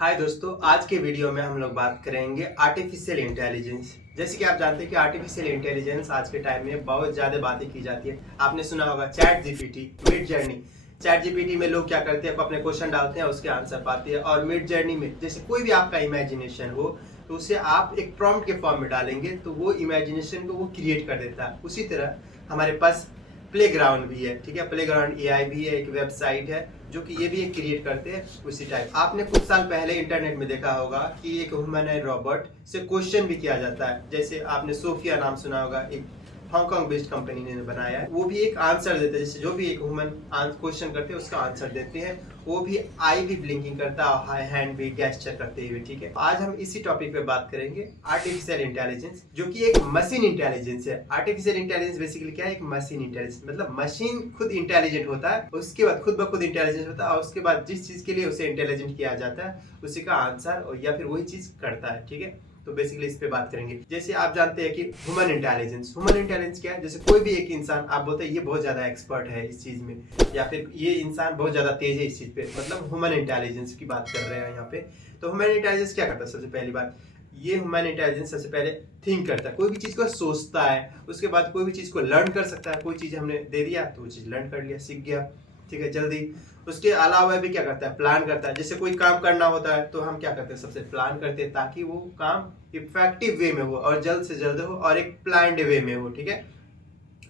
हाय दोस्तों, आज के वीडियो में हम लोग बात करेंगे आर्टिफिशियल इंटेलिजेंस। जैसे कि आप जानते हैं कि आर्टिफिशियल इंटेलिजेंस आज के टाइम में बहुत ज़्यादा बातें की जाती है। आपने सुना होगा chat GPT, mid journey. Chat GPT में लोग क्या करते हैं, अपने क्वेश्चन डालते हैं, उसके आंसर पाते हैं। और मिड जर्नी में जैसे कोई भी आपका इमेजिनेशन हो तो उसे आप एक प्रॉम्प्ट के फॉर्म में डालेंगे तो वो इमेजिनेशन को वो क्रिएट कर देता है। उसी तरह हमारे पास प्लेग्राउंड भी है, ठीक है। प्लेग्राउंड एआई भी है, एक वेबसाइट है जो कि ये भी एक क्रिएट करते हैं उसी टाइप। आपने कुछ साल पहले इंटरनेट में देखा होगा कि एक ह्यूमनॉइड रोबोट से क्वेश्चन भी किया जाता है। जैसे आपने सोफिया नाम सुना होगा, एक हांगकांग बेस्ड कंपनी ने बनाया है। वो भी एक आंसर देते हैं, जैसे जो भी एक ह्यूमन क्वेश्चन करते हैं उसका आंसर देते हैं। वो भी आई भी ब्लिंकिंग करता है, हैंड भी गेस्चर करते हुए, ठीक है। आज हम इसी टॉपिक पे बात करेंगे, आर्टिफिशियल इंटेलिजेंस, जो कि एक मशीन इंटेलिजेंस है। आर्टिफिशियल इंटेलिजेंस बेसिकली क्या है, एक मशीन इंटेलिजेंस, मतलब मशीन खुद इंटेलिजेंट होता है, उसके बाद खुद ब खुद इंटेलिजेंट होता है, और उसके बाद जिस चीज के लिए उसे इंटेलिजेंट किया जाता है उसी का आंसर या फिर वही चीज करता है, ठीक है। तो बेसिकली इस पे बात करेंगे। जैसे आप जानते हैं कि ह्यूमन इंटेलिजेंस क्या है। जैसे कोई भी एक इंसान, आप बोलते हैं ये बहुत ज्यादा एक्सपर्ट है इस चीज में, या फिर ये इंसान बहुत ज्यादा तेज है इस चीज पे, मतलब ह्यूमन इंटेलिजेंस की बात कर रहे हैं यहाँ पे। तो ह्यूमन इंटेलिजेंस क्या करता है, सबसे पहली बात, ये ह्यूमन इंटेलिजेंस सबसे पहले थिंक करता है, कोई भी चीज को सोचता है, उसके बाद कोई भी चीज को लर्न कर सकता है। कोई चीज हमने दे दिया तो वो चीज लर्न कर लिया, सीख गया, ठीक है, जल्दी। उसके अलावा भी क्या करता है, प्लान करता है। जैसे कोई काम करना होता है तो हम क्या करते हैं, सबसे प्लान करते हैं ताकि वो काम इफेक्टिव वे में हो और जल्द से जल्द हो और एक प्लान्ड वे में हो, ठीक है।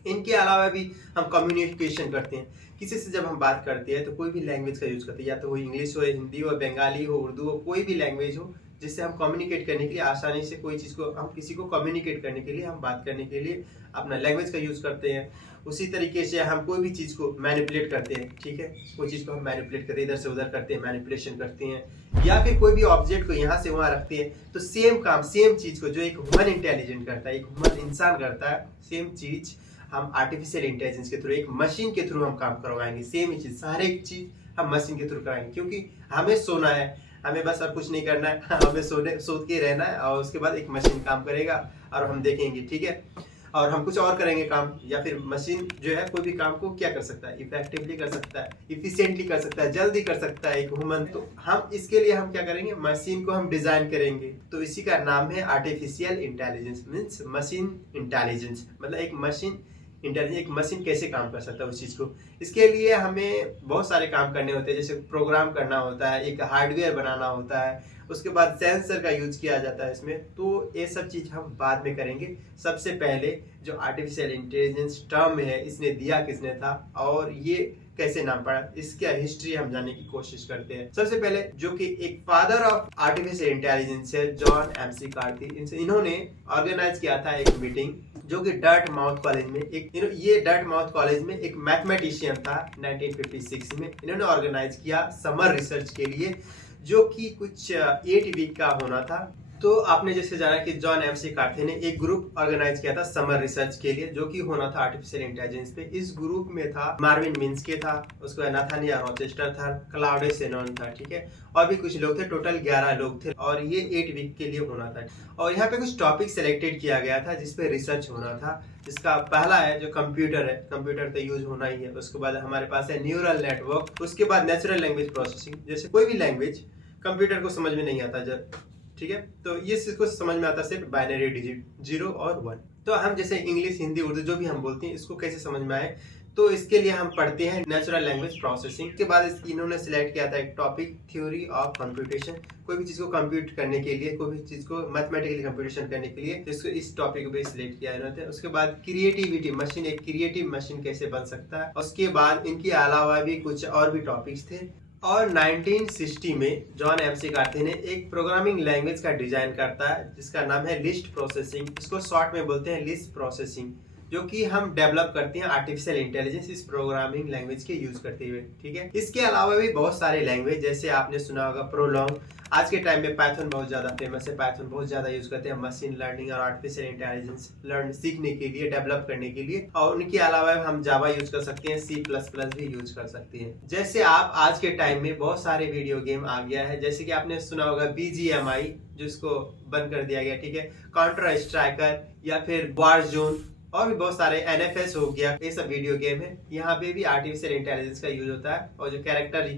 इनके अलावा भी हम कम्युनिकेशन करते हैं। किसी से जब हम बात करते हैं तो कोई भी लैंग्वेज का यूज करते हैं, या तो वो इंग्लिश हो, हिंदी हो, बंगाली हो, उर्दू हो, कोई भी लैंग्वेज हो जिससे हम कम्युनिकेट करने के लिए आसानी से, कोई चीज को हम किसी को कम्युनिकेट करने के लिए, हम बात करने के लिए अपना लैंग्वेज का यूज करते हैं। उसी तरीके से हम कोई भी चीज को मैनिपुलेट करते हैं, ठीक है। कोई चीज को हम मैनिपुलेट करते हैं, इधर से उधर करते हैं, मैनिपुलेशन करते हैं, या फिर कोई भी ऑब्जेक्ट को यहाँ से वहां रखते हैं। तो सेम काम, सेम चीज को जो एक ह्यूमन इंटेलिजेंट करता है, एक ह्यूमन इंसान करता है, सेम चीज हम आर्टिफिशियल इंटेलिजेंस के थ्रू, एक मशीन के थ्रू हम काम करवाएंगे। सेम ही चीज, सारे चीज हम मशीन के थ्रू कराएंगे, क्योंकि हमें सोना है, हमें बस और कुछ नहीं करना है, हमें सो के रहना है, और उसके बाद एक मशीन काम करेगा और हम देखेंगे, ठीक है। और हम कुछ और करेंगे काम, या फिर मशीन जो है कोई भी काम को क्या कर सकता है, इफेक्टिवली कर सकता है, इफिशिएंटली कर सकता है, जल्दी कर सकता है एक ह्यूमन। तो हम इसके लिए हम क्या करेंगे, मशीन को हम डिजाइन करेंगे। तो इसी का नाम है artificial intelligence, means machine intelligence, मतलब एक मशीन इंटेलिजेंस, एक मशीन कैसे काम कर सकता है उस चीज को। इसके लिए हमें बहुत सारे काम करने होते हैं, जैसे प्रोग्राम करना होता है, एक हार्डवेयर बनाना होता है, उसके बाद सेंसर का यूज किया जाता है इसमें। तो ये सब चीज हम बाद में करेंगे। सबसे पहले जो आर्टिफिशियल इंटेलिजेंस टर्म है, इसने दिया किसने था और ये कैसे नाम पड़ा, इसका हिस्ट्री हम जानने की कोशिश करते हैं। सबसे पहले जो कि एक फादर ऑफ आर्टिफिशियल इंटेलिजेंस है, जॉन एमसी कार्थी। इन्होंने ऑर्गेनाइज किया था एक मीटिंग, जो कि डर्ट माउथ कॉलेज में, एक ये डर्ट माउथ कॉलेज में एक मैथमेटिशियन था 1956 में। इन्होंने ऑर्गेनाइज किया समर रिसर्च के लिए, जो कि कुछ 8 वीक का होना था। तो आपने जैसे जाना कि जॉन एमसी कार्थे ने एक ग्रुप ऑर्गेनाइज किया था समर रिसर्च के लिए, जो कि होना था आर्टिफिशियल इंटेलिजेंस पे। इस ग्रुप में था मार्विन मिन्स्की था, उसके बाद नाथानिया रॉचेस्टर था, क्लाउडे सेनॉन था, ठीक है, और भी कुछ लोग थे। टोटल 11 लोग थे, और ये 8 वीक के लिए होना था। और यहाँ पे कुछ टॉपिक सिलेक्टेड किया गया था जिसपे रिसर्च होना था, जिसका पहला है जो कंप्यूटर है, कंप्यूटर तो यूज होना ही है। उसके बाद हमारे पास है न्यूरल नेटवर्क, उसके बाद नेचुरल लैंग्वेज प्रोसेसिंग। जैसे कोई भी लैंग्वेज कंप्यूटर को समझ में नहीं आता जब, ठीक है, तो ये इसको समझ में आता सिर्फ बाइनरी डिजिट 0 और 1। तो हम जैसे इंग्लिश, हिंदी, उर्दू जो भी हम बोलते हैं, इसको कैसे समझ में आए, तो इसके लिए हम पढ़ते हैं नेचुरल लैंग्वेज प्रोसेसिंग। के बाद इन्होंने सिलेक्ट किया था एक टॉपिक, थ्योरी ऑफ कंप्यूटेशन। कोई भी चीज को कंप्यूट करने के लिए, कोई भी चीज को मैथमेटिकली कंप्यूटेशन करने के लिए इसको, इस टॉपिक को भी सिलेक्ट किया इन्होंने। उसके बाद क्रिएटिविटी, मशीन, एक क्रिएटिव मशीन कैसे बन सकता है। उसके बाद इनके अलावा भी कुछ और भी टॉपिक्स थे। और 1960 में जॉन एमसी कार्थे ने एक प्रोग्रामिंग लैंग्वेज का डिजाइन करता है, जिसका नाम है लिस्ट प्रोसेसिंग। इसको शॉर्ट में बोलते हैं लिस्ट प्रोसेसिंग, जो कि हम डेवलप करते हैं आर्टिफिशियल इंटेलिजेंस इस प्रोग्रामिंग लैंग्वेज के यूज करते हुए, ठीक है। इसके अलावा भी बहुत सारे लैंग्वेज, जैसे आपने सुना होगा प्रोलॉन्ग। आज के टाइम में पाइथन बहुत ज्यादा फेमस है, पाइथन बहुत ज्यादा यूज करते हैं मशीन लर्निंग और आर्टिफिशियल इंटेलिजेंस लर्न सीखने के लिए, डेवलप करने के लिए। और उनके अलावा हम जावा यूज कर सकते हैं, C++ भी यूज कर सकते हैं। जैसे आप आज के टाइम में बहुत सारे वीडियो गेम आ गया है, जैसे कि आपने सुना होगा BGMI, जिसको बंद कर दिया गया, ठीक है, काउंटर स्ट्राइकर, या फिर वार जोन, और भी बहुत सारे NFS हो गया, ये सब वीडियो गेम है। यहाँ पे भी आर्टिफिशियल इंटेलिजेंस का यूज होता है, और जो कैरेक्टर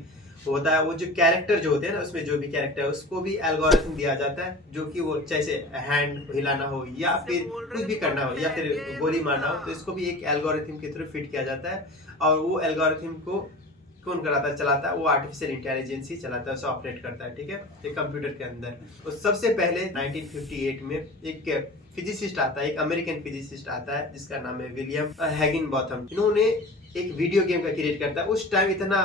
होता है, वो जो कैरेक्टर जो होते हैं ना, उसमें जो भी कैरेक्टर है उसको भी एल्गोरिथम दिया जाता है, जो कि वो जैसे हैंड हिलाना हो या फिर कुछ भी करना हो या फिर गोली मारना हो, तो इसको भी एक एल्गोरिथम के थ्रू फिट किया जाता है। और वो एल्गोरिथम को कौन कराता है, चलाता है, वो आर्टिफिशियल इंटेलिजेंस ही चलाता है, उसे ऑपरेट करता है, ठीक है, एक कंप्यूटर के अंदर। तो सबसे पहले 1958 में एक फिजिसिस्ट आता है, एक अमेरिकन फिजिसिस्ट आता है जिसका नाम है विलियम हिगिनबॉथम। इन्होंने एक वीडियो गेम का क्रिएट करता है। उस टाइम इतना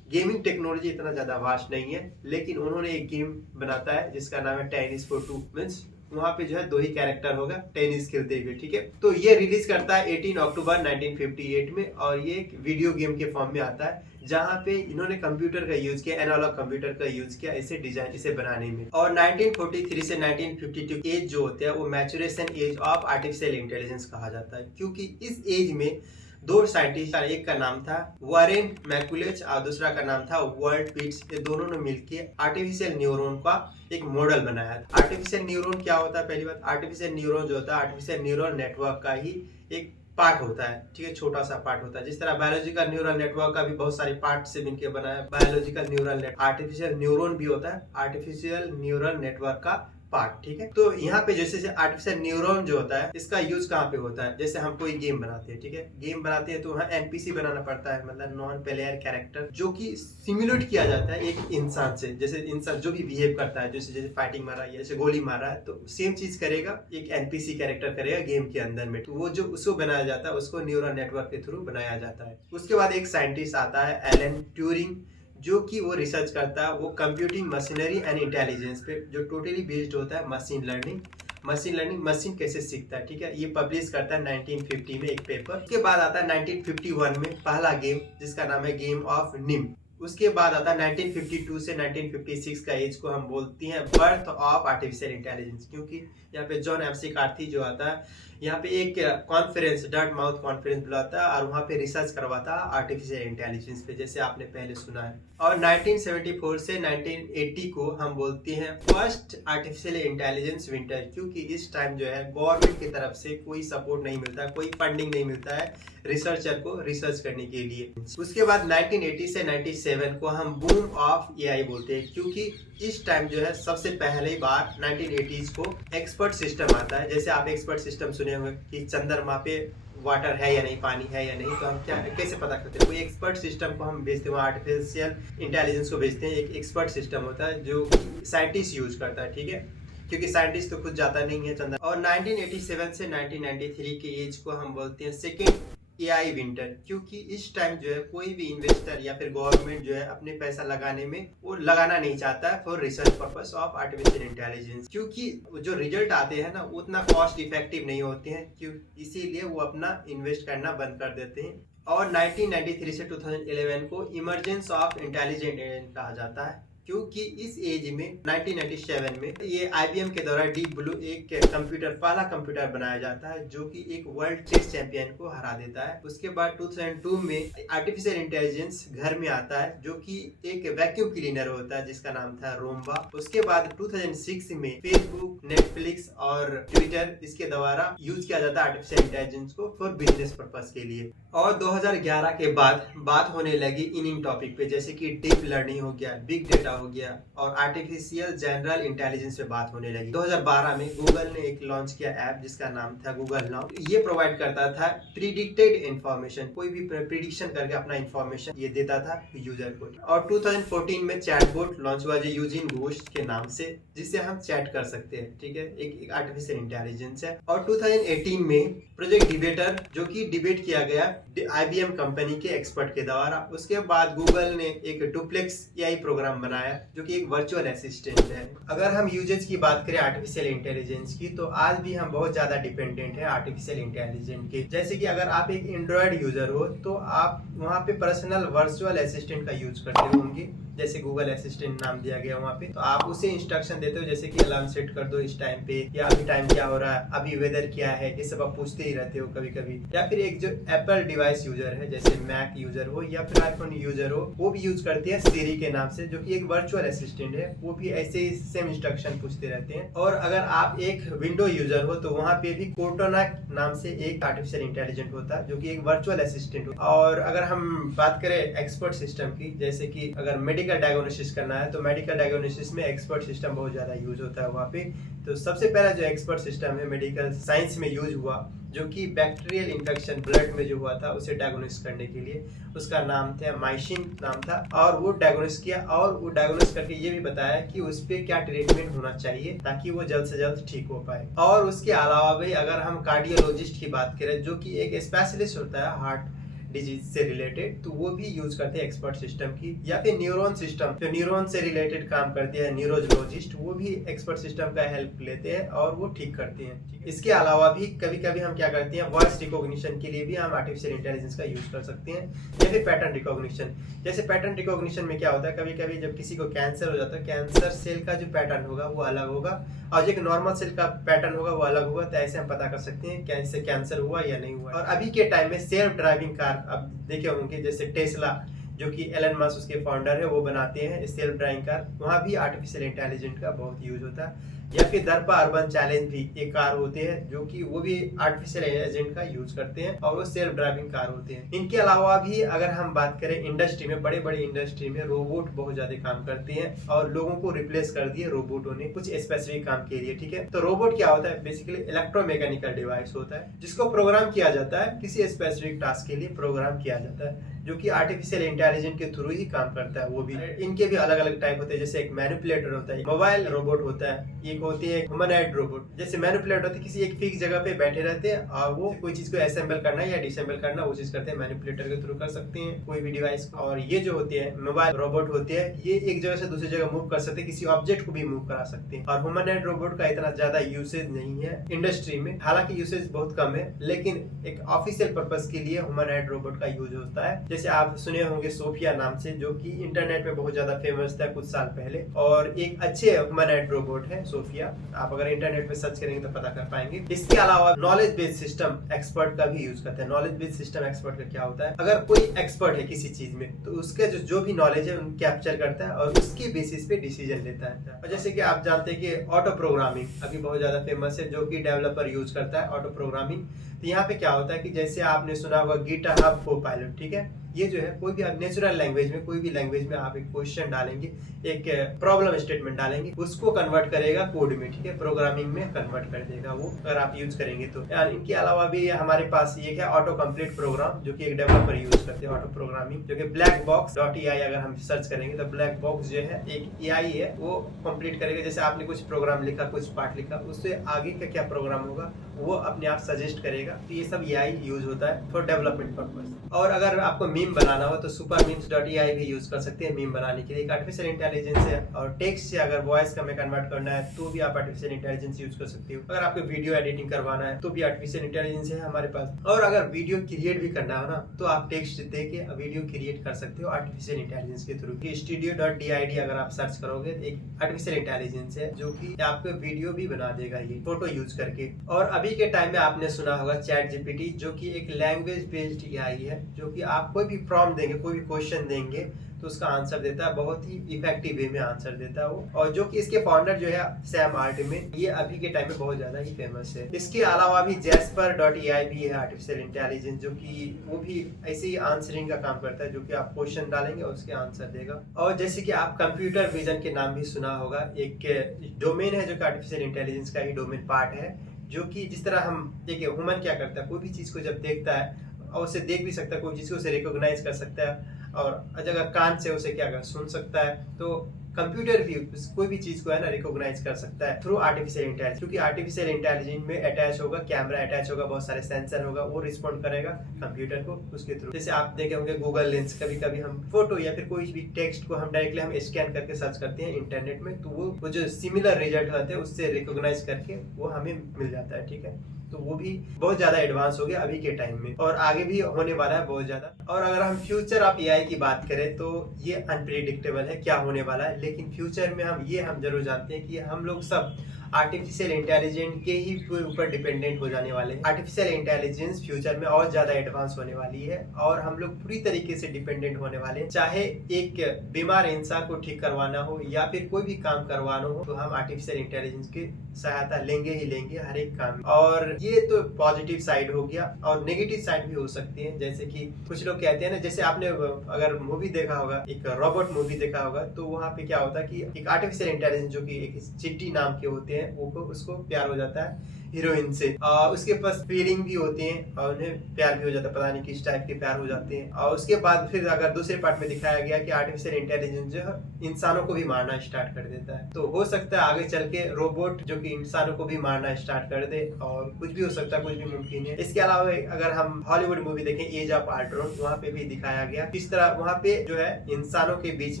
गेमिंग टेक्नोलॉजी इतना ज्यादा वास्ट नहीं है, लेकिन उन्होंने एक गेम बनाता है जिसका नाम है टेनिस फॉर टू। मींस वहां पे जो है 2 ही कैरेक्टर होगा टेनिस खेलते हुए, ठीक है। तो ये रिलीज करता है 18 अक्टूबर 1958 में, और ये एक वीडियो गेम के फॉर्म में आता है, जहां पे इन्होंने कंप्यूटर का यूज किया, एनालॉग कंप्यूटर का यूज किया इसे डिजाइन, इसे बनाने में। और 1943 से 1952 एज जो होते हैं वो maturation age of artificial intelligence कहा जाता है, क्योंकि इस एज में 2 साइंटिस्ट, एक का नाम था वारेन मैकुलेच और दूसरा का नाम था वर्ल्ड पिट्स, ये दोनों ने मिलकर आर्टिफिशियल न्यूरॉन का एक मॉडल बनाया था। आर्टिफिशियल न्यूरॉन क्या होता है, पहली बात, आर्टिफिशियल न्यूरॉन जो होता है आर्टिफिशियल न्यूरल नेटवर्क का ही एक पार्ट होता है, ठीक है, छोटा सा पार्ट होता है। जिस तरह बायोलॉजिकल न्यूरल नेटवर्क का भी बहुत सारे पार्ट से मिलकर बना है, biological neural network, artificial neuron भी होता है आर्टिफिशियल न्यूरल नेटवर्क का पार्ट, ठीक है। तो यहाँ पे जैसे आर्टिफिशियल न्यूरॉन जो होता है इसका यूज कहाँ पे होता है, जैसे हम कोई गेम बनाते हैं, ठीक है, गेम बनाते हैं तो वहाँ एनपीसी बनाना पड़ता है, मतलब नॉन प्लेयर कैरेक्टर, जो कि सिमुलेट किया जाता है एक इंसान से। जैसे इंसान जो भी बिहेव करता है, जैसे फाइटिंग मारा है, जैसे गोली मारा है, तो सेम चीज करेगा एक एनपीसी कैरेक्टर करेगा गेम के अंदर में। तो वो जो उसको बनाया जाता है उसको न्यूरल नेटवर्क के थ्रू बनाया जाता है। उसके बाद एक साइंटिस्ट आता है एलन ट्यूरिंग, जो कि वो रिसर्च करता है वो कंप्यूटिंग मशीनरी एंड इंटेलिजेंस पे, जो टोटली बेस्ड होता है मशीन लर्निंग मशीन कैसे सीखता है, ठीक है। ये पब्लिश करता है 1950 में एक पेपर। उसके बाद आता है 1951 में पहला गेम जिसका नाम है गेम ऑफ निम। उसके बाद आता है 1952 से 1956 का एज को हम बोलती हैं बर्थ ऑफ आर्टिफिशियल इंटेलिजेंस, क्योंकि यहाँ पे जॉन एफ सी कार्थी जो आता है यहाँ पे एक कॉन्फ्रेंस, डार्टमाउथ कॉन्फ्रेंस बुलाता है और वहाँ पे रिसर्च करवाता है आर्टिफिशियल इंटेलिजेंस पे, जैसे आपने पहले सुना है। और 1974 से 1980 को हम बोलते हैं फर्स्ट आर्टिफिशियल इंटेलिजेंस विंटर, क्योंकि इस टाइम जो है गवर्नमेंट की तरफ से कोई सपोर्ट नहीं मिलता है, कोई फंडिंग नहीं मिलता है रिसर्चर को रिसर्च करने के लिए। उसके बाद 1980 से 97 को हम बूम ऑफ एआई बोलते हैं, क्योंकि इस टाइम जो है सबसे पहली बार 1980s को एक्सपर्ट सिस्टम आता है। जैसे आप एक्सपर्ट सिस्टम सुने होंगे कि चंद्रमा पे वाटर है या नहीं, पानी है या नहीं, तो हम क्या कैसे पता करते हैं, कोई एक्सपर्ट सिस्टम को हम भेजते हैं, आर्टिफिशियल इंटेलिजेंस को भेजते हैं। एक एक्सपर्ट सिस्टम होता है जो साइंटिस्ट यूज करता है, ठीक है, क्योंकि साइंटिस्ट तो खुद जाता नहीं है चंद्रमा। और 1987 से 1993 के एज को हम बोलते हैं सेकेंड एआई विंटर, क्योंकि इस टाइम जो है कोई भी इन्वेस्टर या फिर गवर्नमेंट जो है अपने पैसा लगाने में वो लगाना नहीं चाहता है for research purpose of artificial intelligence, क्योंकि जो रिजल्ट आते हैं ना उतना कॉस्ट इफेक्टिव नहीं होते हैं, क्यों, इसीलिए वो अपना इन्वेस्ट करना बंद कर देते हैं। और 1993 से 2011 को इमरजेंस ऑफ इंटेलिजेंट एजेंट कहा जाता है, क्योंकि इस एज में 1997 में ये IBM के द्वारा डीप ब्लू एक कंप्यूटर, पहला कंप्यूटर बनाया जाता है जो कि एक वर्ल्ड चेस चैंपियन को हरा देता है। उसके बाद 2002 में आर्टिफिशियल इंटेलिजेंस घर में आता है, जो कि एक वैक्यूम क्लीनर होता है जिसका नाम था रोम्बा। उसके बाद 2006 में फेसबुक, नेटफ्लिक्स और ट्विटर इसके द्वारा यूज किया जाता है आर्टिफिशियल इंटेलिजेंस को फॉर बिजनेस पर्पस के लिए। और 2011 के बाद बात होने लगी इन टॉपिक पे, जैसे कि डीप लर्निंग हो गया, बिग डेटा हो गया और आर्टिफिशियल जनरल इंटेलिजेंस पे बात होने लगी। 2012 में गूगल ने एक लॉन्च किया ऐप जिसका नाम था गूगल नाउ। ये प्रोवाइड करता था प्रिडिक्टेड इंफॉर्मेशन, कोई भी प्रिडिक्शन करके अपना इंफॉर्मेशन ये देता था यूजर को। और 2014 में चैटबॉट लॉन्च हुआ जो यूजिन घोष के नाम से, जिससे हम चैट कर सकते हैं, ठीक है, एक आर्टिफिशियल इंटेलिजेंस है। और 2018 में प्रोजेक्ट डिबेटर, जो कि डिबेट किया गया IBM कंपनी के एक्सपर्ट के द्वारा। उसके बाद गूगल ने एक डुप्लेक्स एआई प्रोग्राम बनाया जो कि एक वर्चुअल असिस्टेंट है। अगर हम यूजेज की बात करें आर्टिफिशियल इंटेलिजेंस की, तो आज भी हम बहुत ज्यादा डिपेंडेंट है आर्टिफिशियल इंटेलिजेंस के। जैसे कि अगर आप एक एंड्रॉयड यूजर हो तो आप वहाँ पे पर्सनल वर्चुअल असिस्टेंट का यूज करते होंगे, जैसे गूगल असिस्टेंट नाम दिया गया वहाँ पे। तो आप उसे इंस्ट्रक्शन देते हो, जैसे कि अलार्म सेट कर दो इस टाइम पे, या अभी टाइम क्या हो रहा है, अभी वेदर क्या है, ये सब आप पूछते ही रहते हो कभी कभी। या फिर एक जो एप्पल डिवाइस यूजर है, जैसे मैक यूजर हो या फिर आईफोन यूजर हो, वो भी यूज करती है सिरी के नाम से, जो कि एक वर्चुअल असिस्टेंट है वो भी ऐसे ही सेम इंस्ट्रक्शन पूछते रहते हैं। और अगर आप एक विंडो यूजर हो तो वहाँ पे भी कोर्टाना नाम से एक आर्टिफिशियल इंटेलिजेंट होता है जो कि एक वर्चुअल असिस्टेंट होता है। और अगर हम बात करें एक्सपर्ट सिस्टम की, जैसे कि अगर मेडिकल डायग्नोसिस करना है तो मेडिकल डायग्नोसिस में एक्सपर्ट सिस्टम बहुत ज्यादा यूज होता है वहाँ पे। तो सबसे पहला जो एक्सपर्ट सिस्टम है मेडिकल साइंस में यूज हुआ जो कि बैक्टीरियल इन्फेक्शन ब्लड में जो हुआ था उसे डायग्नोसिस करने के लिए, उसका नाम था माइसिन नाम था। और वो डायग्नोसिस किया और वो डायग्नोसिस करके ये भी बताया कि उस पर क्या ट्रीटमेंट होना चाहिए ताकि वो जल्द से जल्द ठीक हो पाए। और उसके अलावा भी अगर हम कार्डियोलॉजिस्ट की बात करें जो कि एक स्पेशलिस्ट होता है हार्ट डिजीज से रिलेटेड, तो वो भी यूज करते हैं एक्सपर्ट सिस्टम की। या फिर न्यूरॉन सिस्टम जो न्यूरॉन से रिलेटेड काम करते हैं न्यूरोलॉजिस्ट, वो भी एक्सपर्ट सिस्टम का हेल्प लेते हैं और वो ठीक करते हैं। इसके अलावा भी कभी कभी हम क्या करते हैं वॉइस रिकॉग्निशन के लिए भी हम आर्टिफिशियल इंटेलिजेंस का यूज कर सकते हैं। या फिर पैटर्न रिकॉग्निशन, जैसे पैटर्न रिकॉग्निशन में क्या होता है कभी कभी जब किसी को कैंसर हो जाता है, कैंसर सेल का जो पैटर्न होगा वो अलग होगा और जो नॉर्मल सेल का पैटर्न होगा वो अलग होगा। तो ऐसे हम पता कर सकते हैं कैसे कैंसर हुआ या नहीं हुआ। और अभी के टाइम में सेल्फ ड्राइविंग कार अब देखे होंगे, जैसे टेस्ला जो कि एलन मस्क उसके फाउंडर है वो बनाते हैं सेल्फ ड्राइविंग कार, वहाँ भी आर्टिफिशियल इंटेलिजेंट का बहुत यूज होता है। या फिर दरपा अर्बन चैलेंज भी एक कार होती है जो कि वो भी आर्टिफिशियल एजेंट का यूज करते हैं और वो सेल्फ ड्राइविंग कार होते हैं। इनके अलावा भी अगर हम बात करें इंडस्ट्री में, बड़े बड़े इंडस्ट्री में रोबोट बहुत ज्यादा काम करते हैं और लोगों को रिप्लेस कर दिए रोबोटों ने कुछ स्पेसिफिक काम के लिए, ठीक है। तो रोबोट क्या होता है, बेसिकली इलेक्ट्रोमैकेनिकल डिवाइस होता है जिसको प्रोग्राम किया जाता है, किसी स्पेसिफिक टास्क के लिए प्रोग्राम किया जाता है जो कि आर्टिफिशियल इंटेलिजेंट के थ्रू ही काम करता है। वो भी इनके भी अलग अलग टाइप होते हैं, जैसे एक मैनिपुलेटर होता है, मोबाइल रोबोट होता है, एक होती है ह्यूमनॉइड रोबोट। जैसे मैनिपुलेटर होती है किसी एक फिक्स जगह पे बैठे रहते हैं और वो कोई चीज को असेंबल करना या डिसेंबल करना वो चीज करते हैं, मैनिपुलेटर के थ्रू कर सकते हैं कोई भी डिवाइस। और ये जो होती है मोबाइल रोबोट होती है, ये एक जगह से दूसरी जगह मूव कर सकते हैं, किसी ऑब्जेक्ट को भी मूव करा सकते हैं। और ह्यूमनॉइड रोबोट का इतना ज्यादा यूसेज नहीं है इंडस्ट्री में, हालांकि यूसेज बहुत कम है, लेकिन एक ऑफिशियल पर्पज के लिए ह्यूमनॉइड रोबोट का यूज होता है। जैसे आप सुने होंगे सोफिया नाम से, जो कि इंटरनेट में बहुत ज्यादा फेमस था कुछ साल पहले, और एक अच्छे ह्यूमनॉइड रोबोट है सोफिया, आप अगर इंटरनेट पे सर्च करेंगे तो पता कर पाएंगे। इसके अलावा नॉलेज बेस्ड सिस्टम एक्सपर्ट का भी यूज करते हैं। नॉलेज बेस्ड सिस्टम एक्सपर्ट का क्या होता है, अगर कोई एक्सपर्ट है किसी चीज में तो उसके जो भी नॉलेज है उनको कैप्चर करता है और उसकी बेसिस पे डिसीजन लेता है। और जैसे कि आप जानते हैं कि ऑटो प्रोग्रामिंग अभी बहुत ज्यादा फेमस है जो कि डेवलपर यूज करता है ऑटो प्रोग्रामिंग। तो यहाँ पे क्या होता है कि जैसे आपने सुना होगा गिटहब कोपायलट, ठीक है, ये जो है कोई भी नेचुरल लैंग्वेज में, कोई भी लैंग्वेज में आप एक क्वेश्चन डालेंगे, एक प्रॉब्लम स्टेटमेंट डालेंगे, उसको कन्वर्ट करेगा कोड में, ठीक है, प्रोग्रामिंग में कन्वर्ट कर देगा वो, अगर आप यूज करेंगे तो। इनके अलावा भी हमारे पास ये है ऑटो कंप्लीट प्रोग्राम जो कि एक डेवलपर यूज करते हैं ऑटो प्रोग्रामिंग, जो कि blackbox.ai अगर हम सर्च करेंगे तो ब्लैक बॉक्स जो है एक AI है वो कंप्लीट करेगा। जैसे आपने कुछ प्रोग्राम लिखा, कुछ पार्ट लिखा, उससे आगे का क्या प्रोग्राम होगा वो अपने आप सजेस्ट करेगा। तो ये सब AI यूज होता है फॉर डेवलपमेंट पर्पस। और अगर आपको मीम बनाना हो तो supermemes.ai भी यूज कर सकते हैं मीम बनाने के लिए, एक आर्टिफिशियल इंटेलिजेंस है। और टेक्स्ट से अगर वॉइस का में कन्वर्ट करना है तो भी आप आर्टिफिशियल इंटेलिजेंस यूज कर सकते हो। अगर आपको वीडियो एडिटिंग करवाना है तो भी आर्टिफिशियल इंटेलिजेंस है हमारे पास। और अगर वीडियो क्रिएट भी करना हो ना तो आप टेक्स्ट दे के वीडियो क्रिएट कर सकते हो आर्टिफिशियल इंटेलिजेंस के थ्रू। studio.did अगर आप सर्च करोगे तो एक आर्टिफिशियल इंटेलिजेंस है जो कि आपको वीडियो भी बना देगा ये फोटो यूज करके। और अभी के टाइम में आपने सुना होगा चैट जीपीटी जो कि एक लैंग्वेज बेस्ड AI है, जो कि आप कोई भी प्रॉम्प्ट देंगे, कोई भी क्वेश्चन देंगे तो उसका आंसर देता है, बहुत ही इफेक्टिव वे में आंसर देता है वो। और जो कि इसके फाउंडर जो है सैम आल्टमैन, ये अभी के टाइम में बहुत ज्यादा ही फेमस है। इसके अलावा भी Jasper.ai भी है आर्टिफिशियल इंटेलिजेंस जो कि वो भी ऐसे ही आंसरिंग का काम करता है, जो कि आप क्वेश्चन डालेंगे और उसके आंसर देगा। और जैसे कि आप कंप्यूटर विजन के नाम भी सुना होगा, एक डोमेन है जो कि आर्टिफिशियल इंटेलिजेंस का ही डोमेन पार्ट है, जो कि जिस तरह हम देखिए ह्यूमन क्या करता है, कोई भी चीज को जब देखता है और उसे देख भी सकता है, कोई चीज को उसे रिकॉग्नाइज कर सकता है, और अगर कान से उसे क्या कर सुन सकता है, तो कंप्यूटर भी कोई भी चीज को है ना रिकॉग्नाइज कर सकता है थ्रू आर्टिफिशियल इंटेलिजेंस। क्योंकि आर्टिफिशियल इंटेलिजेंस में अटैच होगा कैमरा, अटैच होगा बहुत सारे सेंसर होगा, वो रिस्पॉन्ड करेगा कंप्यूटर को उसके थ्रू। जैसे आप देखे होंगे गूगल लेंस, कभी कभी हम फोटो या फिर कोई भी टेक्स्ट को हम डायरेक्टली हम स्कैन करके सर्च करते हैं इंटरनेट में, तो वो जो सिमिलर रिजल्ट होते हैं उससे रिकॉग्नाइज करके वो हमें मिल जाता है, ठीक है। तो वो भी बहुत ज्यादा एडवांस हो गया अभी के टाइम में, और आगे भी होने वाला है बहुत ज्यादा। और अगर हम फ्यूचर ऑफ AI की बात करें तो ये अनप्रिडिक्टेबल है क्या होने वाला है, लेकिन फ्यूचर में हम जरूर जानते हैं कि हम लोग सब आर्टिफिशियल इंटेलिजेंस के ही ऊपर डिपेंडेंट हो जाने वाले हैं। आर्टिफिशियल इंटेलिजेंस फ्यूचर में और ज्यादा एडवांस होने वाली है और हम लोग पूरी तरीके से डिपेंडेंट होने वाले हैं। चाहे एक बीमार इंसान को ठीक करवाना हो या फिर कोई भी काम करवाना हो तो हम आर्टिफिशियल इंटेलिजेंस की सहायता लेंगे ही लेंगे हर एक काम। और ये तो पॉजिटिव साइड हो गया और नेगेटिव साइड भी हो सकती है। जैसे कि कुछ लोग कहते हैं ना, जैसे आपने अगर मूवी देखा होगा, एक रोबोट मूवी देखा होगा, तो वहाँ पे क्या होता है कि एक आर्टिफिशियल इंटेलिजेंस जो कि एक चिट्टी नाम के होते हैं वो उसको प्यार हो जाता है हीरोइन से। उसके पास फीलिंग भी होती है और उन्हें प्यार भी हो जाता है, पता नहीं किस टाइप के प्यार हो जाते हैं। और उसके बाद फिर अगर दूसरे पार्ट में दिखाया गया कि आर्टिफिशियल इंटेलिजेंस जो है इंसानों को भी मारना स्टार्ट कर देता है। तो हो सकता है आगे चल के रोबोट जो कि इंसानों को भी मारना स्टार्ट कर दे और कुछ भी हो सकता है, कुछ भी मुमकिन है। इसके अलावा अगर हम हॉलीवुड मूवी देखें एज ऑफ अल्ट्रॉन, वहाँ पे भी दिखाया गया किस तरह वहाँ पे जो है इंसानों के बीच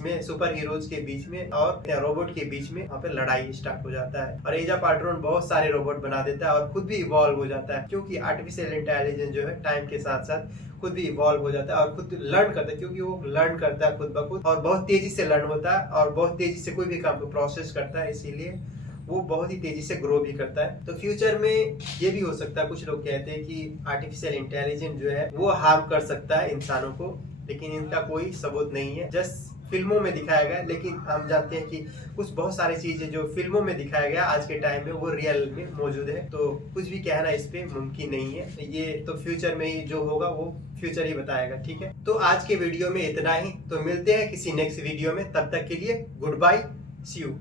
में, सुपर हीरोज के बीच में और रोबोट के बीच में वहाँ पे लड़ाई स्टार्ट हो जाता है। और एज ऑफ अल्ट्रॉन बहुत सारे रोबोट बना देता है और खुद भी इवॉल्व हो जाता है, क्योंकि आर्टिफिशियल इंटेलिजेंस जो है टाइम के साथ साथ खुद भी इवॉल्व हो जाता है और खुद लर्न करता है, क्योंकि वो लर्न करता है खुद ब खुद और बहुत तेजी से लर्न होता है और बहुत तेजी से कोई भी काम को प्रोसेस करता है, इसीलिए वो बहुत ही तेजी से ग्रो भी करता है। तो फ्यूचर में ये भी हो सकता है, कुछ लोग कहते हैं कि आर्टिफिशियल इंटेलिजेंस जो है वो हार्म कर सकता है इंसानों को, लेकिन इनका कोई सबूत नहीं है, जस्ट फिल्मों में दिखाया गया। लेकिन हम जानते हैं कि कुछ बहुत सारी चीजें जो फिल्मों में दिखाया गया आज के टाइम में वो रियल में मौजूद है, तो कुछ भी कहना इस पे मुमकिन नहीं है। ये तो फ्यूचर में ही जो होगा वो फ्यूचर ही बताएगा। ठीक है, तो आज के वीडियो में इतना ही, तो मिलते हैं किसी नेक्स्ट वीडियो में, तब तक के लिए गुड बाय, सी यू।